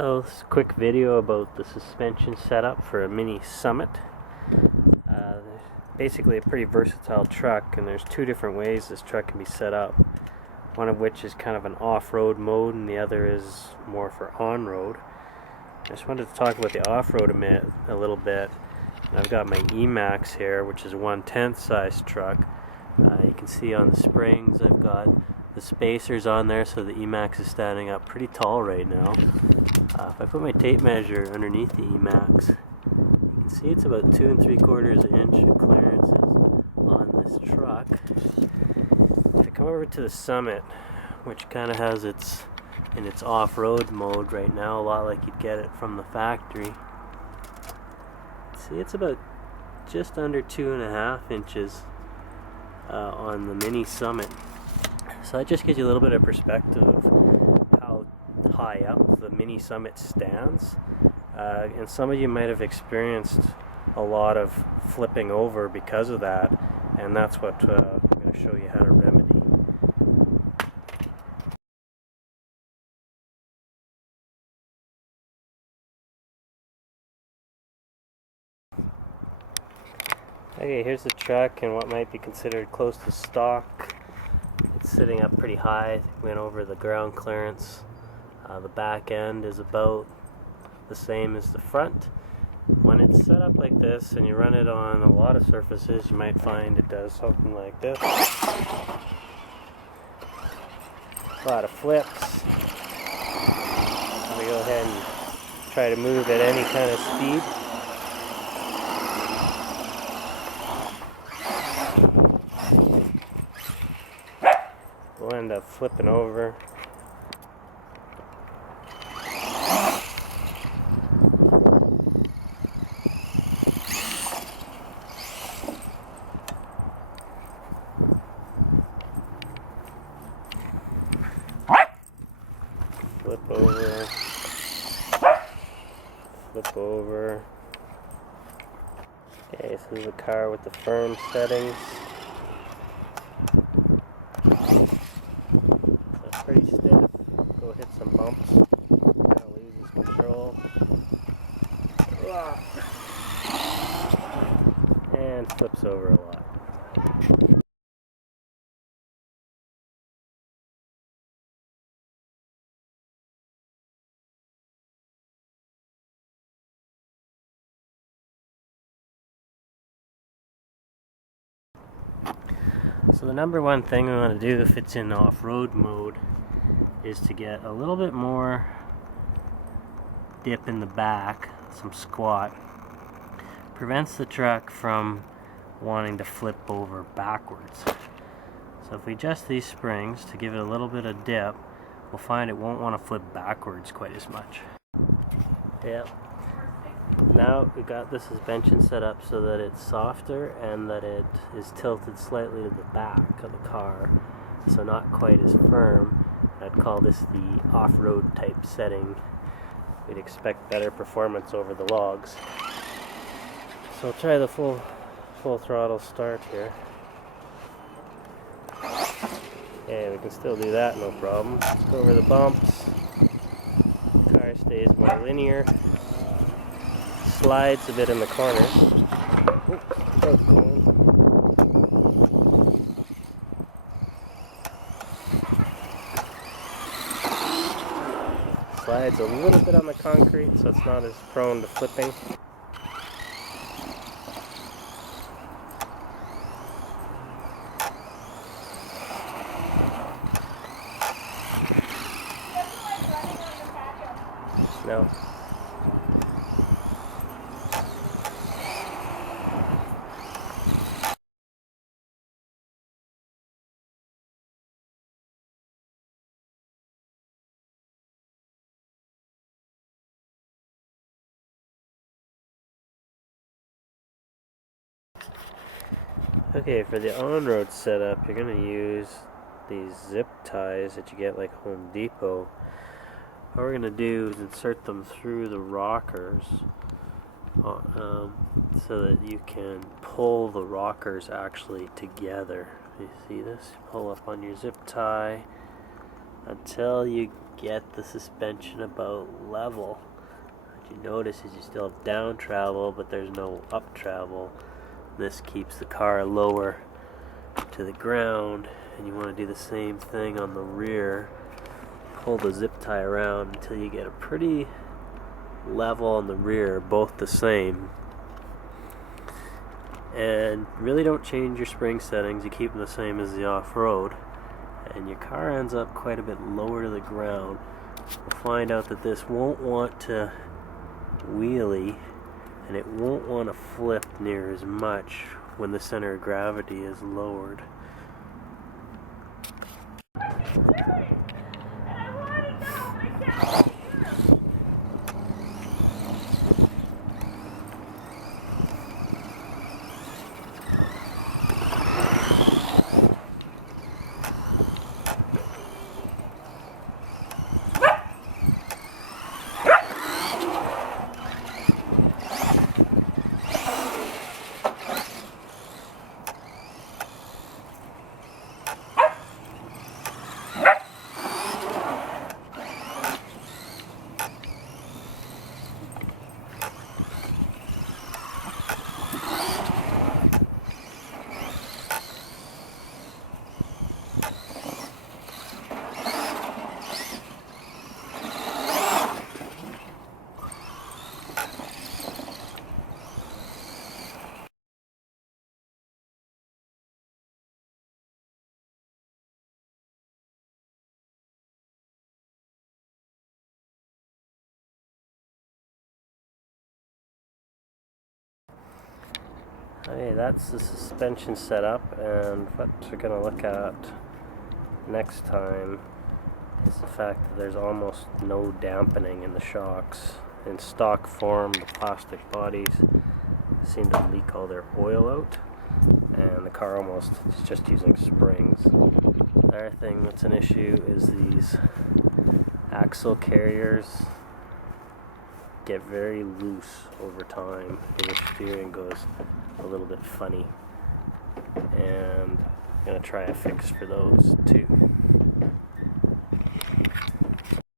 Oh, this is a quick video about the suspension setup for a mini Summit. Basically a pretty versatile truck, and there's two different ways this truck can be set up. One of which is kind of an off-road mode, and the other is more for on-road. I just wanted to talk about the off-road a little bit. I've got my e-maxx here, which is a 1/10 size truck. You can see on the springs I've got the spacers on there, so the e-maxx is standing up pretty tall right now. If I put my tape measure underneath the e-maxx, you can see it's about 2 3/4 inch of clearances on this truck. If I come over to the Summit, which kind of has its off-road mode right now, a lot like you'd get it from the factory. See, it's about just under 2.5 inches on the mini Summit. So that just gives you a little bit of perspective of how high up the mini Summit stands. And some of you might have experienced a lot of flipping over because of that, and that's what I'm going to show you how to remedy. Okay, here's the truck and what might be considered close to stock. It's sitting up pretty high, went over the ground clearance. The back end is about the same as the front. When it's set up like this and you run it on a lot of surfaces, you might find it does something like this. A lot of flips. I'm going to go ahead and try to move at any kind of speed. We'll end up flipping over. Flip over. Flip over. Okay, this is the car with the firm settings. Pretty stiff. Go hit some bumps. Kind of loses control. And flips over a lot. So the number one thing we want to do if it's in off-road mode is to get a little bit more dip in the back, some squat. Prevents the truck from wanting to flip over backwards. So if we adjust these springs to give it a little bit of dip, we'll find it won't want to flip backwards quite as much. Yeah. Now we've got the suspension set up so that it's softer and that it is tilted slightly to the back of the car, so not quite as firm. I'd call this the off-road type setting. We'd expect better performance over the logs. So I'll try the full throttle start here. Yeah, we can still do that, no problem. Go over the bumps. The car stays more linear. Slides a bit in the corners. Oops, cone. Slides a little bit on the concrete, so it's not as prone to flipping. No. Okay, for the on-road setup, you're going to use these zip ties that you get like Home Depot. What we're going to do is insert them through the rockers so that you can pull the rockers actually together. You see this? Pull up on your zip tie, until you get the suspension about level. What you notice is you still have down travel, but there's no up travel. This keeps the car lower to the ground, and you want to do the same thing on the rear. Pull the zip tie around until you get a pretty level on the rear, both the same. And really don't change your spring settings, you keep them the same as the off-road, and your car ends up quite a bit lower to the ground. We'll find out that this won't want to wheelie, and it won't want to flip near as much when the center of gravity is lowered. Okay, that's the suspension setup, and what we're going to look at next time is the fact that there's almost no dampening in the shocks. In stock form, the plastic bodies seem to leak all their oil out, and the car almost is just using springs. The other thing that's an issue is these axle carriers get very loose over time, and your steering goes a little bit funny, and I'm going to try a fix for those too.